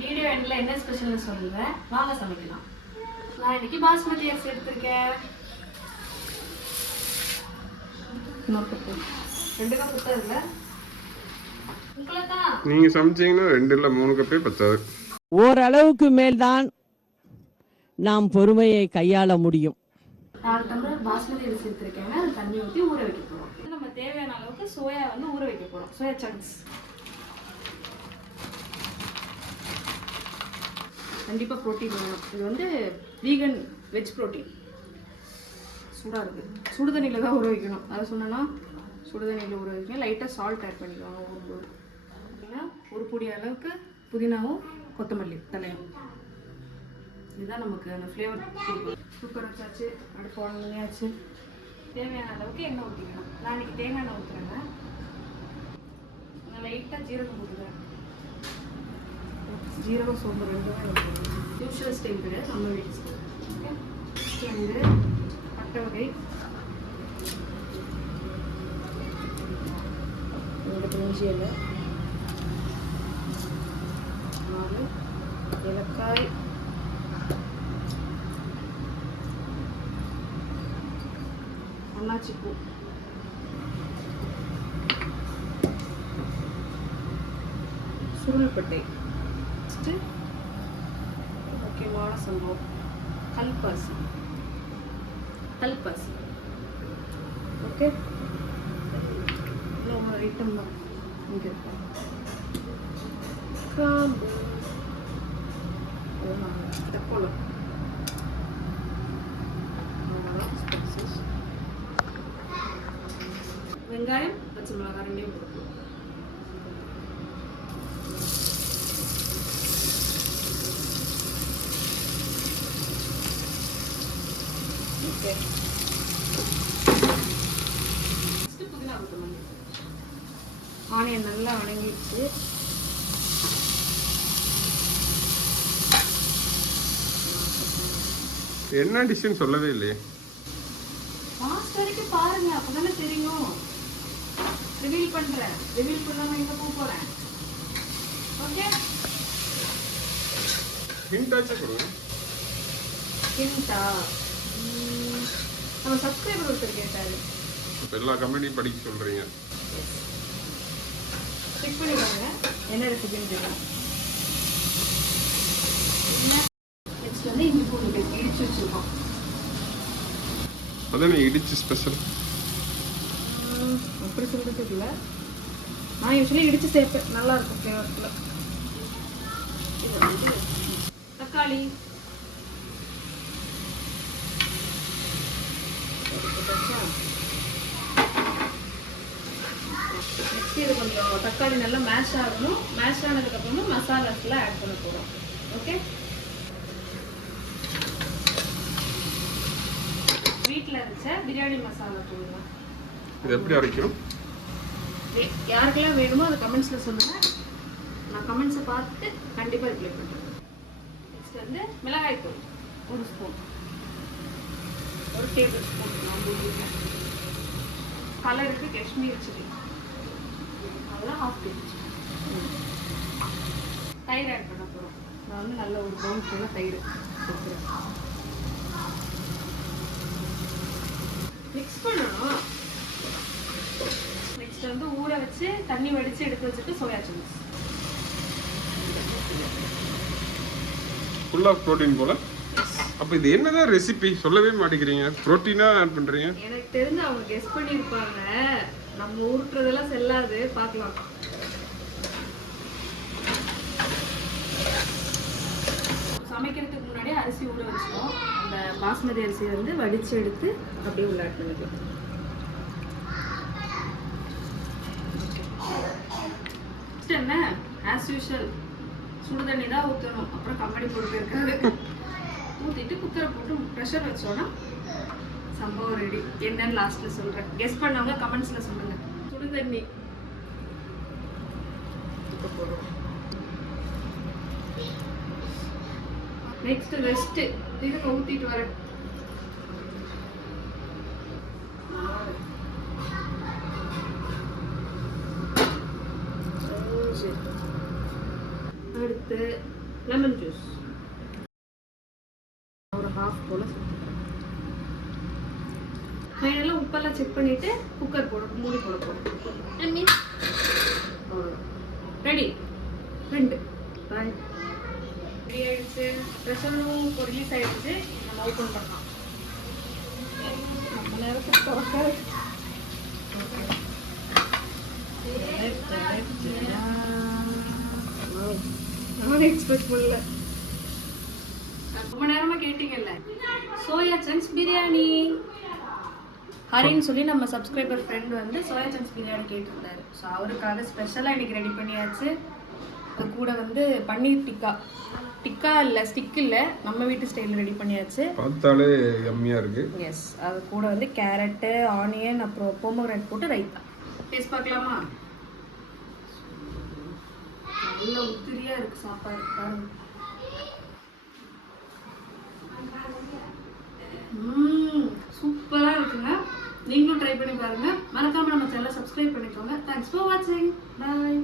Video எண்ட்ல என்ன ஸ்பெஷல்னு சொல்லுவேன், வாங்க சமைக்கலாம். நான் இன்னைக்கு பாஸ்மதி அரிசி எடுத்திருக்கேன். 2 கப் பத்தாதுல உங்களுக்கு நீங்க சமைச்சீங்கன்னா 2 இல்ல 3 கப்பே பத்தாது. ஓரளவுக்கு மேல்தான் நாம் பொறுமையை கையாள முடியும். 4 டம்ளர் பாஸ்மதி அரிசி எடுத்திருக்கேங்க. அது தண்ணி ஊற்றி ஊற வைக்க போகிறோம். நம்ம தேவையான அளவுக்கு சோயா வந்து ஊற வைக்க போகிறோம். சோயா சங்க்ஸ் கண்டிப்பாக ப்ரோட்டீன் வேணும். இது வந்து வீகன் வெஜ் ப்ரோட்டீன். சூடாக இருக்குது. சுடு தண்ணியில் தான் ஊற வைக்கணும். அதை சொன்னேன்னா சுடு தண்ணியில் ஊற வைக்கணும். லைட்டாக சால்ட் ஆட் பண்ணிக்குவாங்க ஊறும்போது. அப்படின்னா ஒரு பொடி அளவுக்கு புதினாவும் கொத்தமல்லி தலையும். இதுதான் நமக்கு அந்த ஃப்ளேவர் கொடுக்கும். குக்கர் வச்சாச்சு, அடுப்பு உடனேயாச்சு. தேவையான அளவுக்கு எண்ணெய் ஊற்றிக்கணும். நான் இன்றைக்கி தேங்காய் எண்ணெய் ஊற்றுறேங்க. நான் லைட்டாக ஜீரகம் போட்டுக்கிறேன். ஜீரகம் சோம்பு 2 தான் ஊற்றுறேன். யூஷுவல் ஸ்டைல் கிடையாது, நம்ம வீட்டு ஸ்டைல். ஓகே, வந்து பட்டை வகை, இஞ்சி இலை, 4 ஏலக்காய், அன்னாச்சி பூ, சுருள்பட்டை, ஃபஸ்ட்டு முக்கியமான சம்பவம் கல்பாசி. ஓகே, இன்னும் ஒரு ஐட்டம் தான் இங்கே இருக்கும். கிராம்பு, தக்கோலம், வெங்காயம், பச்சை மிளகாய் 2 போட்டுக்கலாம். ஓகே, ஃபஸ்ட்டு புதினா போட்டுக்கணும். ஆனியன் நல்லா வணங்கிடுச்சு. என்ன டிஷ்ஷுன்னு சொல்லவே இல்லையே. லாஸ்ட் வரைக்கும் பாருங்க, அப்பதானே தெரியும். ரிவீல் பண்றேன். ரிவீல் பண்ணாம எங்க போறேன். ஓகே, ஹிண்ட் ஆச்சா கொடுங்க. ஹிண்டா நம்ம சப்ஸ்கிரைபர் ஒருத்தர் கேட்டாரு. இப்போ எல்லா கமெண்ட்டையும் படிக்க சொல்றீங்க. செக் பண்ணி பாருங்க என்ன ரெசிபின்னு தெரியும். நெக்ஸ்ட் வந்து இஞ்சி பூண்டு பேஸ்ட் இடிச்சு வச்சிருக்கோம். அதான் இடிச்சு ஸ்பெஷல். அப்படி சொல்றதுக்கு இல்லை, நான் யூஸ்வலி இடிச்சு சேர்ப்பேன். நல்லா இருக்கும் ஃப்ளேவர்ஃபுல்லாக. இது வந்து தக்காளி, நெக்ஸ்ட் இது கொஞ்சம் தக்காளி நல்லா மேஷ் ஆகணும். மேஷ் ஆனதுக்கப்புறமா மசாலாஸ்லாம் ஆட் பண்ண போகிறோம். ஓகே, வீட்டில் அரைச்ச பிரியாணி மசாலா தூள். இது எப்படி அரைக்கணும்? யாருக்கெல்லாம் வேணுமோ அதை கமெண்ட்ஸில் சொல்லுங்கள். நான் கமெண்ட்ஸை பார்த்துட்டு கண்டிப்பாக ரிப்ளை பண்ணுறேன். நெக்ஸ்ட் வந்து மிளகாய் தூள் 1 ஸ்பூன், 1 டேபிள் ஸ்பூன். நான் போட்டுருக்கேன். கலருக்கு காஷ்மீர் சில்லி, அதெல்லாம் 1/2 டேபிள் ஸ்பூன். தயிர் ஆட் பண்ண போகிறோம். நான் வந்து நல்ல ஒரு பவுல் ஃபுல்லாக தயிர் சேர்த்துறேன். மிக்ஸ் பண்ணணும். நெக்ஸ்ட் வந்து ஊற வச்சு தண்ணி வடித்து எடுத்து வச்சுட்டு soya chunks. Full of protein போல. அப்போ இது என்னதான் ரெசிபி சொல்லவே மாட்டேங்கிறீங்க? ப்ரோட்டீனா ஆட் பண்றீங்க? எனக்கு தெரிஞ்சு அவங்க கெஸ் பண்ணியிருப்பாங்க. நம்ம ஊறுறதெல்லாம் செல்லாது, பார்க்கலாம். சமைக்கிறதுக்கு முன்னாடி அரிசி ஊற வச்சிட்டோம். அந்த பாஸ்மதி அரிசி வந்து வடித்து எடுத்து அப்படியே உள்ள ஆட் பண்ணிக்கலாம். என்ன ஆஸ் யூஷுவல் சுடு தண்ணி தான் ஊற்றணும். அப்புறம் கம்பெனி பொறுப்பு இருக்காது. ஊற்றிட்டு குக்கரை போட்டு ப்ரெஷர் வச்சோன்னா சம்பவம் ரெடி. என்னன்னு லாஸ்ட்டில் சொல்கிறேன். கெஸ் பண்ணவங்க கமெண்ட்ஸில் சொல்லுங்கள். சுடு தண்ணி போடுறோம். நெக்ஸ்ட் ரெஸ்ட்டு திரும்ப ஊற்றிட்டு வரேன். அடுத்து லெமன் ஜூஸ் ஒரு ஹாஃப் போல் சேர்த்துக்கிறேன். ஃபைனலாக உப்பெல்லாம் செக் பண்ணிவிட்டு குக்கர் மூடி போட போகிறோம். ரெடி 2 பாய் ரெடி ஆகிடுச்சு. ப்ரெஷரும் இப்போ ரிலீஸ் ஆகிடுச்சு. நம்ம ஓப்பன் பண்ணலாம். நம்ம நேரத்துக்கு திறக்க நானும் எக்ஸ்பெக்ட் பண்ணல. ரொம்ப நேரமாக கேட்டீங்கல்ல சோயா சங்க்ஸ் பிரியாணி ஹரின்னு சொல்லி நம்ம சப்ஸ்கிரைபர் ஃப்ரெண்ட் வந்து சோயா சங்க்ஸ் பிரியாணி கேட்டிருந்தாரு. ஸோ அவருக்காக ஸ்பெஷலாக இன்றைக்கி ரெடி பண்ணியாச்சு. அது கூட வந்து பன்னீர் டிக்கா இல்லை ஸ்டிக் இல்லை, நம்ம வீட்டு ஸ்டைலில் ரெடி பண்ணியாச்சு. பார்த்தாலே யம்மியாக இருக்கு. எஸ், அது கூட வந்து கேரட்டு, ஆனியன், அப்புறம் போமோகிரானட் போட்டு ரைத்தா. டேஸ்ட் பார்க்கலாமா? நல்ல உத்திரியாக இருக்குது சாப்பாடு பாருங்க. சூப்பராக இருக்குங்க. நீங்களும் ட்ரை பண்ணி பாருங்கள். மறக்காமல் நம்ம சேனலை சப்ஸ்கிரைப் பண்ணிக்கோங்க. தேங்க்ஸ் ஃபார் வாட்சிங். பாய்.